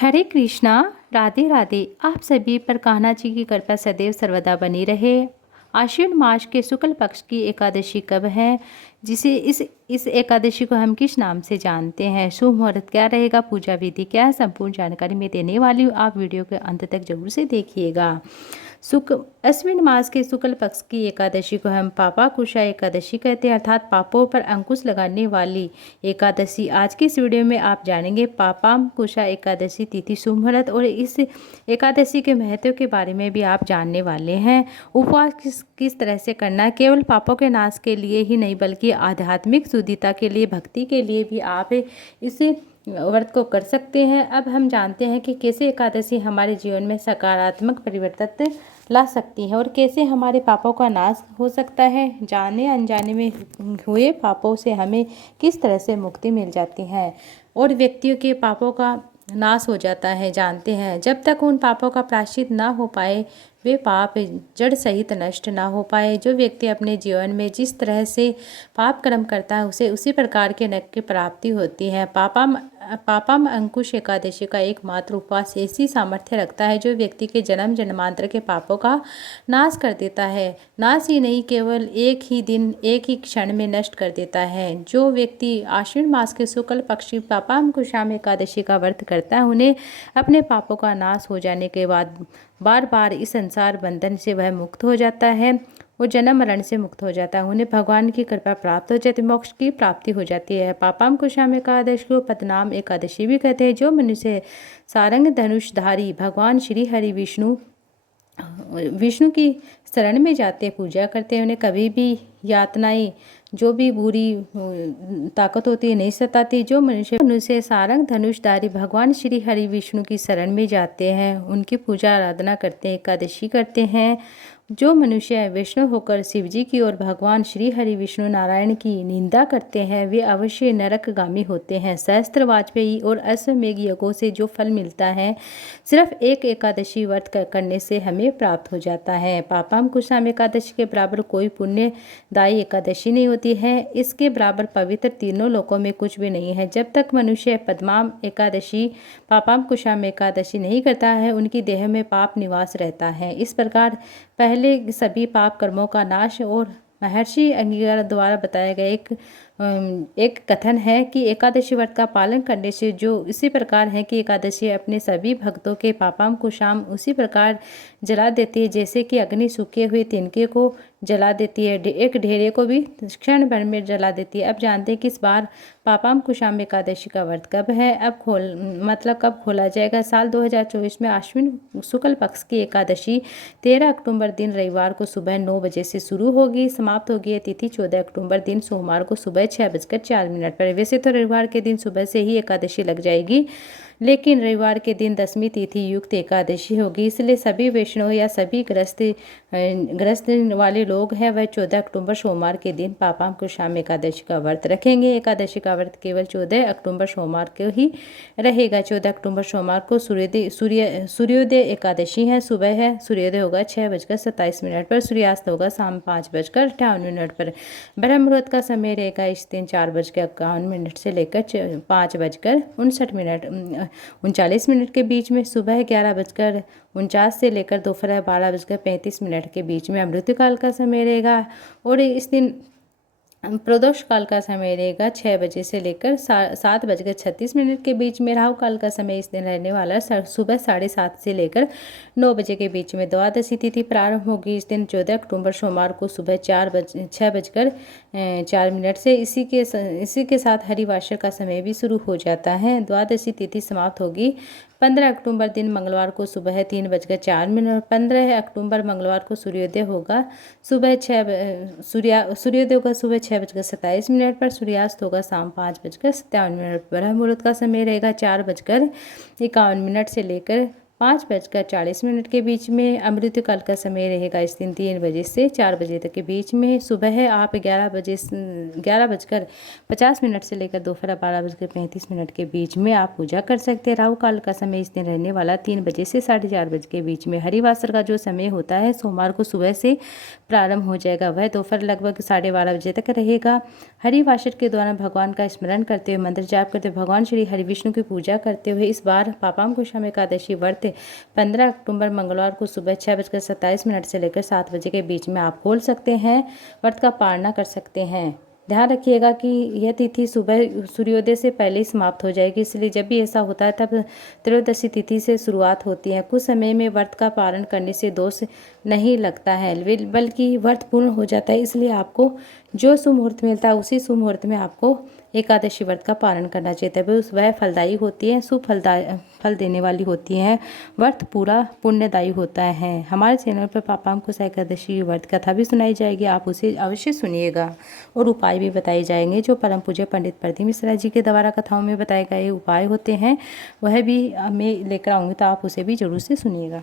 हरे कृष्णा। राधे राधे। आप सभी पर कान्हा जी की कृपा सदैव सर्वदा बनी रहे। आश्विन मास के शुक्ल पक्ष की एकादशी कब है, जिसे इस एकादशी को हम किस नाम से जानते हैं, शुभ मुहूर्त क्या रहेगा, पूजा विधि क्या है, संपूर्ण जानकारी मैं देने वाली हूँ। आप वीडियो के अंत तक जरूर से देखिएगा। अश्विन मास के शुक्ल पक्ष की एकादशी को हम पापाकुशा एकादशी कहते हैं, अर्थात पापों पर अंकुश लगाने वाली एकादशी। आज की इस वीडियो में आप जानेंगे पापाकुशा एकादशी तिथि, शुभ मुहूर्त और इस एकादशी के महत्व के बारे में भी आप जानने वाले हैं। उपवास किस तरह से करना है, केवल पापों के नाश के लिए ही नहीं बल्कि आध्यात्मिक शुद्धिता के लिए, भक्ति के लिए भी आप इस व्रत को कर सकते हैं। अब हम जानते हैं कि कैसे एकादशी हमारे जीवन में सकारात्मक परिवर्तन ला सकती है और कैसे हमारे पापों का नाश हो सकता है। जाने अनजाने में हुए पापों से हमें किस तरह से मुक्ति मिल जाती है और व्यक्तियों के पापों का नाश हो जाता है। जानते हैं, जब तक उन पापों का प्रायश्चित ना हो पाए, वे पाप जड़ सहित नष्ट ना हो पाए। जो व्यक्ति अपने जीवन में जिस तरह से पाप कर्म करता है उसे उसी प्रकार के नरक की प्राप्ति होती है। पापम अंकुश एकादशी का एकमात्र उपवास ऐसी सामर्थ्य रखता है जो व्यक्ति के जन्म जन्मांतर के पापों का नाश कर देता है। नाश ही नहीं, केवल एक ही दिन, एक ही क्षण में नष्ट कर देता है। जो व्यक्ति आश्विन मास के शुक्ल पक्ष की पापांकुशाम एकादशी का व्रत करता है, उन्हें अपने पापों का नाश हो जाने के बाद बार बार इस संसार बंधन से वह मुक्त हो जाता है, वो जन्म मरण से मुक्त हो जाता है। उन्हें भगवान की कृपा प्राप्त हो जाती है, मोक्ष की प्राप्ति हो जाती है। पापांकुशाम एकादशी को पद्मनाभ एकादशी भी कहते हैं। जो मनुष्य सारंग धनुषधारी भगवान श्री हरि विष्णु की शरण में जाते, पूजा करते हैं, उन्हें कभी भी यातनाएं, जो भी बुरी ताकत होती है, नहीं सताती। जो मनुष्य सारंग धनुषधारी भगवान श्री हरि विष्णु की शरण में जाते हैं, उनकी पूजा आराधना करते हैं, एकादशी करते हैं। जो मनुष्य वैष्णव होकर शिव जी की और भगवान श्री हरि विष्णु नारायण की निंदा करते हैं, वे अवश्य नरकगामी होते हैं। सहस्त्र वाजपेयी और अश्वमेघ यज्ञों से जो फल मिलता है, सिर्फ एक एकादशी व्रत करने से हमें प्राप्त हो जाता है। पापांकुशाम एकादशी के बराबर कोई पुण्यदायी एकादशी नहीं होती है। इसके बराबर पवित्र तीनों लोकों में कुछ भी नहीं है। जब तक मनुष्य पद्माम एकादशी पापांकुशाम एकादशी नहीं करता है, उनकी देह में पाप निवास रहता है। इस प्रकार पहले सभी पाप कर्मों का नाश और महर्षि अंगिरा द्वारा बताया गया एक कथन है कि एकादशी व्रत का पालन करने से जो इसी प्रकार है कि एकादशी अपने सभी भक्तों के पापाम को शाम उसी प्रकार जला देती है जैसे कि अग्नि सूखे हुए तिनके को जला देती है, एक ढेरे को भी क्षण भर में जला देती है। अब जानते हैं कि इस बार पापाम कुशाम एकादशी का व्रत कब है, कब खोला जाएगा। साल 2024 में आश्विन शुक्ल पक्ष की एकादशी 13 अक्टूबर दिन रविवार को सुबह 9 बजे से शुरू होगी, समाप्त होगी। तिथि 14 अक्टूबर दिन सोमवार को सुबह 6:04 पर। वैसे तो रविवार के दिन सुबह से ही एकादशी लग जाएगी, लेकिन रविवार के दिन दशमी तिथि युक्त एकादशी होगी, इसलिए सभी वैष्णव या सभी ग्रस्त वाले लोग हैं वह 14 अक्टूबर सोमवार के दिन पापांकुशाम एकादशी का व्रत रखेंगे। एकादशी का व्रत केवल 14 अक्टूबर सोमवार को ही रहेगा। 14 अक्टूबर सोमवार को सूर्योदय एकादशी है। सुबह है सूर्योदय होगा 6:27 पर, सूर्यास्त होगा शाम 5:58 पर। ब्रह्म मुहूर्त का समय रहेगा इस दिन 4:51 से लेकर 5:39 के बीच में। सुबह 11:49 से लेकर दोपहर 12:35 के बीच में अमृतकाल का समय रहेगा और इस दिन प्रदोष काल का समय रहेगा 6 बजे से लेकर 7:36 के बीच में। राहु काल का समय इस दिन रहने वाला सुबह 7:30 से लेकर 9 बजे के बीच में। द्वादशी तिथि प्रारंभ होगी इस दिन 14 अक्टूबर सोमवार को सुबह 6:04 से। इसी के साथ हरिवासर का समय भी शुरू हो जाता है। द्वादशी तिथि समाप्त होगी 15 अक्टूबर दिन मंगलवार को सुबह 3:04। 15 अक्टूबर मंगलवार को सूर्योदय होगा सुबह 6:27 पर। सूर्यास्त होगा शाम 5:57 पर। ब्रह्म मुहूर्त का समय रहेगा 4:51 से लेकर 5:40 के बीच में। अमृतकाल का समय रहेगा इस दिन 3 बजे से 4 बजे तक के बीच में। सुबह आप 11:50 से लेकर दोपहर 12:35 के बीच में आप पूजा कर सकते हैं। राहु काल का समय इस दिन रहने वाला 3 बजे से 4:30 बजे के बीच में। हरिवासर का जो समय होता है सोमवार को सुबह से प्रारंभ हो जाएगा, वह दोपहर लगभग 12:30 बजे तक रहेगा। हरिवासर के दौरान भगवान का स्मरण करते हुए, मंत्र जाप करते हुए, भगवान श्री हरि विष्णु की पूजा करते हुए इस बार पापांकुशम एकादशी व्रत 15 अक्टूबर मंगलवार को सुबह 6:27 से लेकर 7 बजे के बीच में आप खोल सकते हैं, व्रत का पालना कर सकते हैं। ध्यान रखिएगा कि यह तिथि सुबह सूर्योदय से पहले ही समाप्त हो जाएगी, इसलिए जब भी ऐसा होता है तब त्रयोदशी तिथि से शुरुआत होती है। कुछ समय में व्रत का पालन करने से दोष नहीं लगता है, बल्कि व्रत पूर्ण हो जाता है। इसलिए आपको जो शुभ मुहूर्त मिलता है उसी शुभ मुहूर्त में आपको एकादशी व्रत का पालन करना चाहिए, तभी वह फलदायी होती है, शुभ फल देने वाली होती है, व्रत पूरा पुण्यदायी होता है। हमारे चैनल पर पापांकुश एकादशी व्रत कथा भी सुनाई जाएगी, आप उसे अवश्य सुनिएगा और उपाय भी बताए जाएंगे जो परम पूज्य पंडित प्रदीप मिश्रा जी के द्वारा कथाओं में बताए गए उपाय होते हैं, वह भी मैं लेकर आऊँगी, तो आप उसे भी जरूर से सुनिएगा।